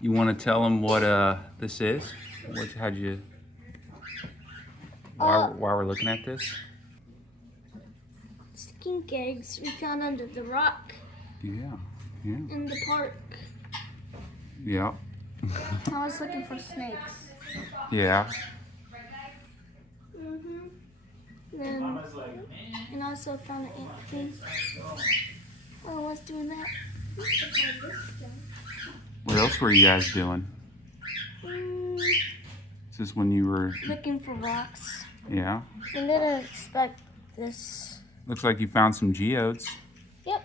You want to tell them what this is? How'd you? Why we're looking at this? Skink eggs we found under the rock. Yeah. In the park. Yeah. I was looking for snakes. Yeah. And also found an ant thing. Oh, I was doing that. What else were you guys doing? Is this when you were looking for rocks? Yeah. I didn't expect this. Looks like you found some geodes. Yep.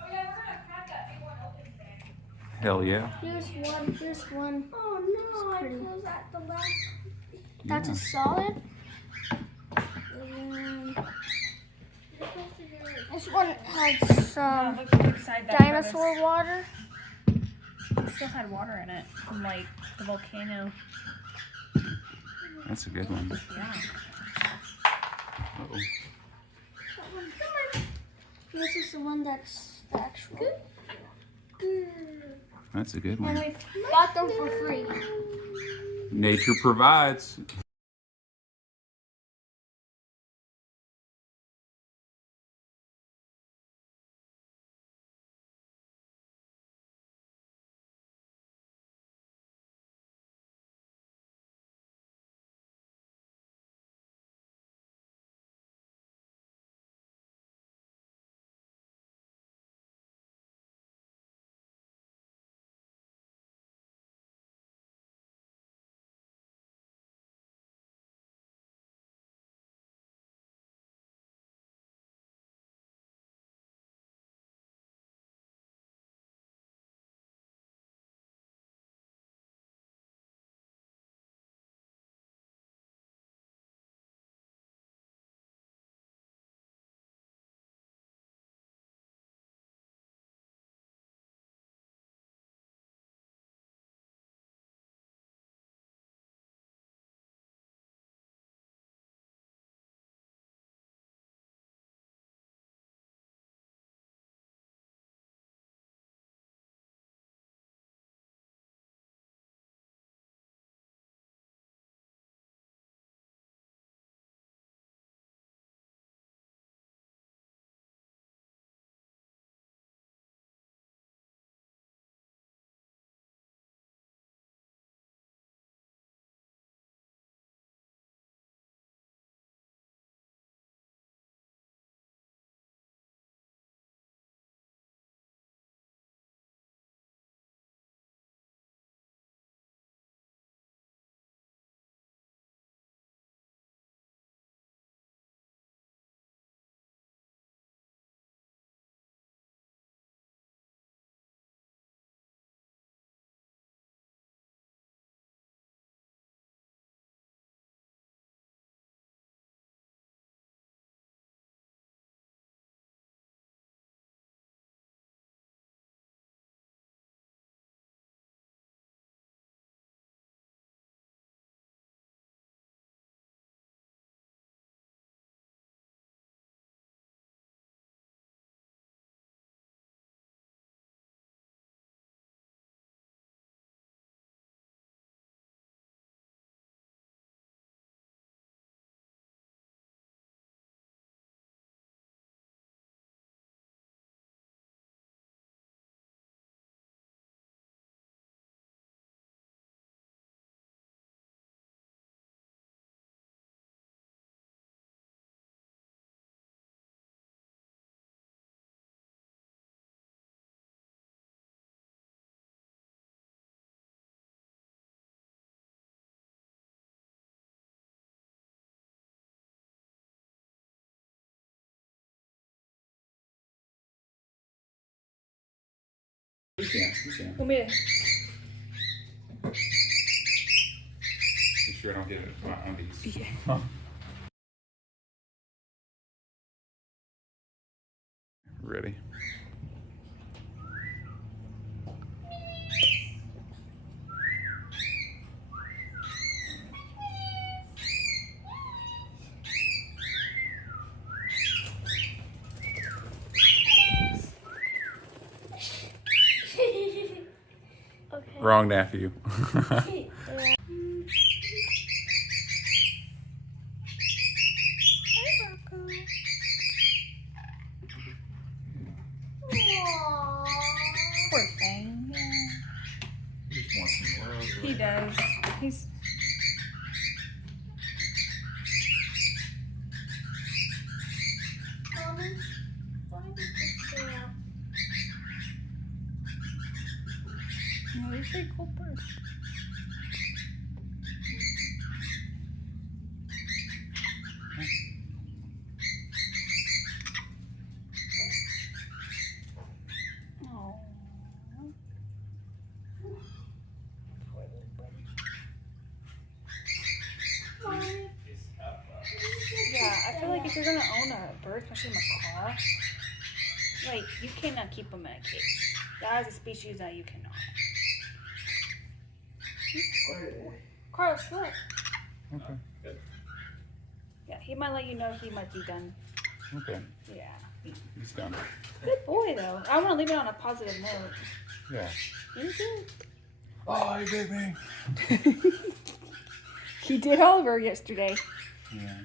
Oh yeah, we're gonna crack that big one open today. Hell yeah. Here's one. Oh no, I closed that the last. That's Yeah. a solid. This one has some Look inside that dinosaur crevice. water. It still had water in it from like the volcano. That's a good one. Yeah. Uh-oh. This is the one that's the actual. That's a good And one. we got them for free. Nature provides. Yeah. Come here. Make sure I don't get it on my undies. Yeah. Ready? Okay. Wrong nephew. Poor thing. He does. He's. Mommy, why did this go out? Yeah, he's a pretty cool bird. Oh. Yeah, I feel like if you're gonna own a bird, especially a macaw, like you cannot keep them in a cage. That is a species that you cannot. Carlos, look. Okay. Yeah, he might let you know he might be done. Okay. Yeah. He's done. Good boy though. I want to leave it on a positive note. Yeah. You did. Oh, you bit me. He did Oliver yesterday. Yeah.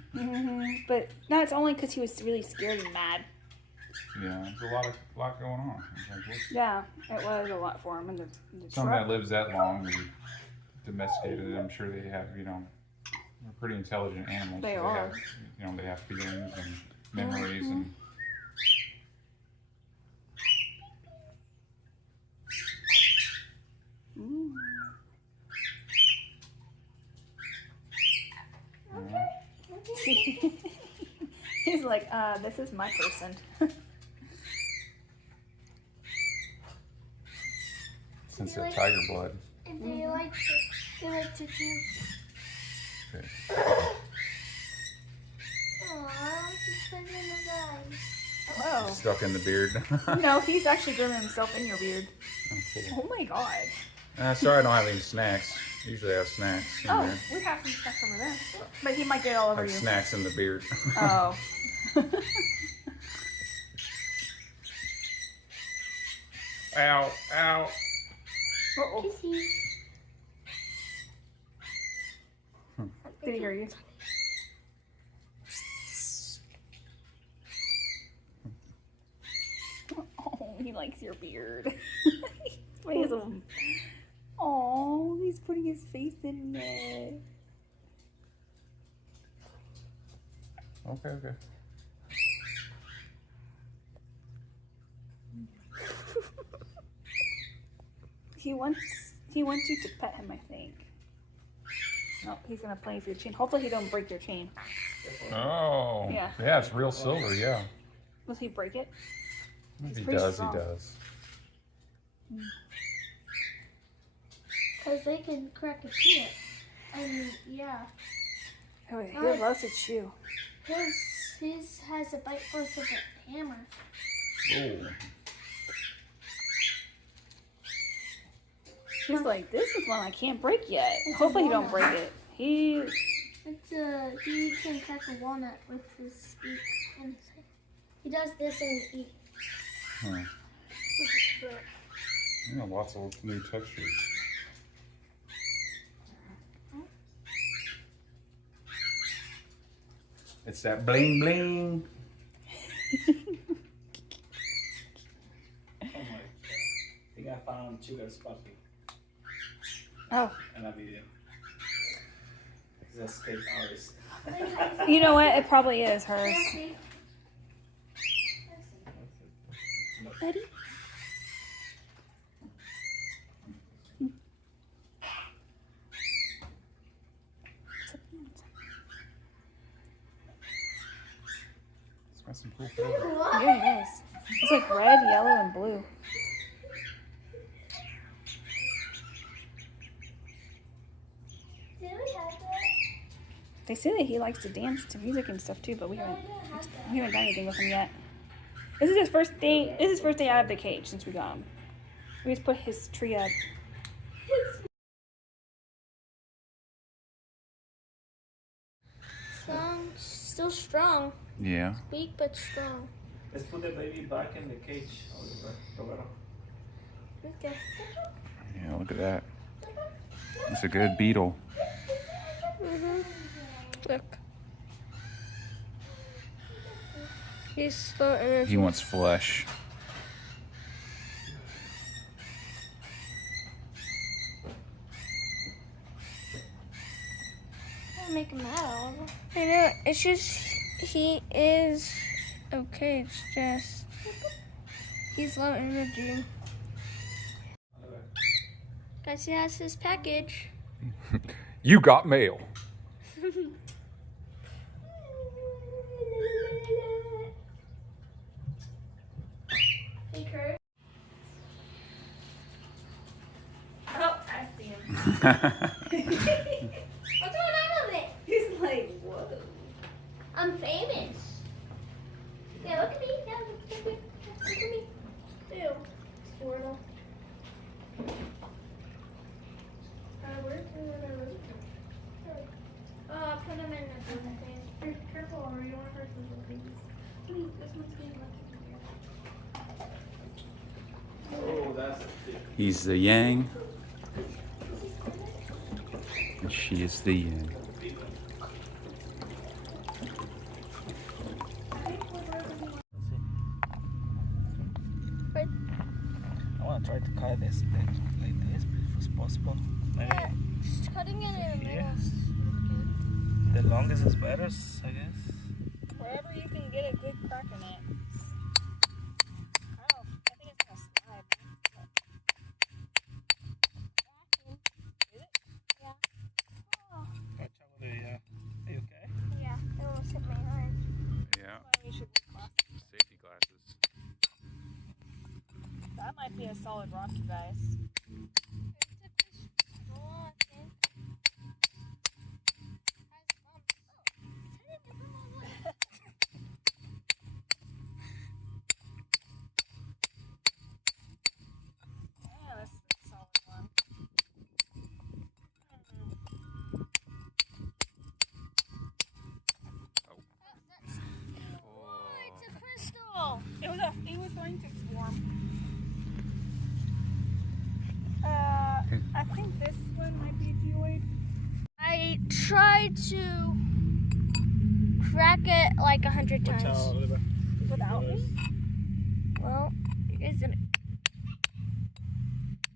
But that's only because he was really scared and mad. Yeah. There's a lot going on. It's like, what's... Yeah, it was a lot for him. And the Something that lives that long and domesticated it, I'm sure they have, you know, they're pretty intelligent animals. They so are. Have, you know, they have feelings and memories and. He's like, this is my person. Since they're tiger blood. And they like to do. Okay. Aww, he's putting in his eyes. Oh. Stuck in the beard. No, he's actually grooming himself in your beard. Okay. Oh my god. Sorry I don't have any snacks. Usually I have snacks in Oh, there. we have some stuff over there. But he might get all over Like you. snacks in the beard. Oh. Ow, ow. Uh-oh. Kissy. Did he hear you? Oh, he likes your beard. Oh, he's putting his face in it. Okay. He wants you to pet him, I think. Nope, he's gonna play with your chain. Hopefully he don't break your chain. Oh. Yeah. Yeah, it's real silver, yeah. Will he break it? If he pretty does, strong. he does. Because they can crack a tear. Yeah. Oh, he loves to chew. His has a bite force of a hammer. Oh. He's like, this is one I can't break yet. Hopefully he don't break it. He can crack a walnut with his beak and his head. He does this and eat. Huh. With his foot. Yeah, lots of new textures. It's that bling bling. Oh my god. I think I found Sugar's puppy Oh, in a video. It's a escape artist. you know what? It probably is hers. Buddy. It's got some cool colors. Yeah, it is. It's like red, yellow, and blue. Did we have that? They say that he likes to dance to music and stuff too, but we haven't done anything with him yet. This is his first day. This is his first day out of the cage since we got him. We just put his tree up. Still strong. Yeah. Weak but strong. Let's put the baby back in the cage, Oliver. Roberto. Okay. Yeah, look at that. It's a good beetle. Look. He's slow energy. He wants flesh. I'll make him mad all over. I know, it's just, he is okay, it's just, he's low energy. Guys, he has his package. You got mail. Hey, Kurt. Oh, I see him. What's going on with it? He's like, whoa. I'm famous. Yeah, look at me. Yeah, look at me. Look at me. Ew. Squirtle. Where's put him in the thing. Be careful, or you want to hurt the little babies. Please, this one's getting lucky here. Oh, that's He's the yang. And she is the yin. I want to try to cut this like this if it's possible. Maybe Yeah, just cutting it in the middle. the longest is better, I guess. Wherever you can get a good crack in it. I think it's gonna slide. Is it? Yeah. Are you okay? Yeah, it almost hit my arm. Yeah. Well, you should wear glasses. Safety glasses. That might be a solid rock, you guys. Yeah, this is a solid one. It's a crystal. It was going to form. I think this one might be a geoid. I tried to crack it like 100 Watch out, times. Oliver. Without me? Well, you guys didn't.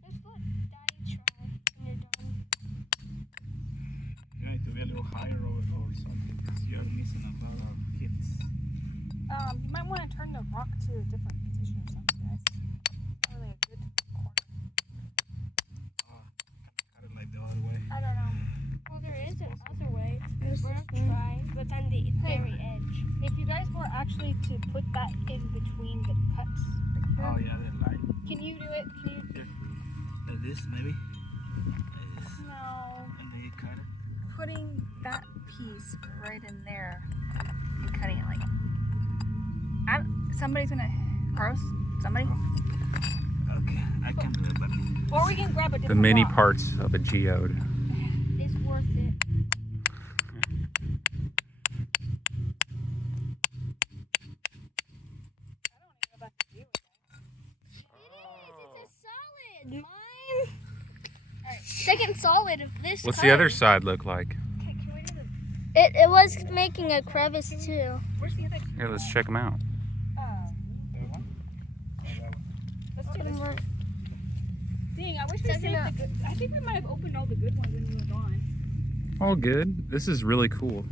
Just let Daddy try when you're done. You need to be a little higher or something because you're missing a lot of hits. You might want to turn the rock to a different position or something, guys. Not really a good corner. Cut it like the other way. I don't know. Well, there is another way. We're gonna try, but on the very edge. If you guys were actually to put that in between the cuts, Oh yeah, the line. can you do it? Can you? Like this maybe. Like this. No. And then you cut it. Putting that piece right in there and cutting it like. Somebody's gonna. Carlos? Somebody? Okay, I can do it, but Or we can grab a different The many rock. parts of a geode. It's worth it. I don't even know about the geode. It's a solid. Mine. Second solid of this. What's the other side look like? Okay, can we do the. It was making a crevice too. Where's the other? Here, let's check them out. Let's do this. Second Dang, I wish we saved up. the good. I think we might have opened all the good ones when we were gone. All good. This is really cool.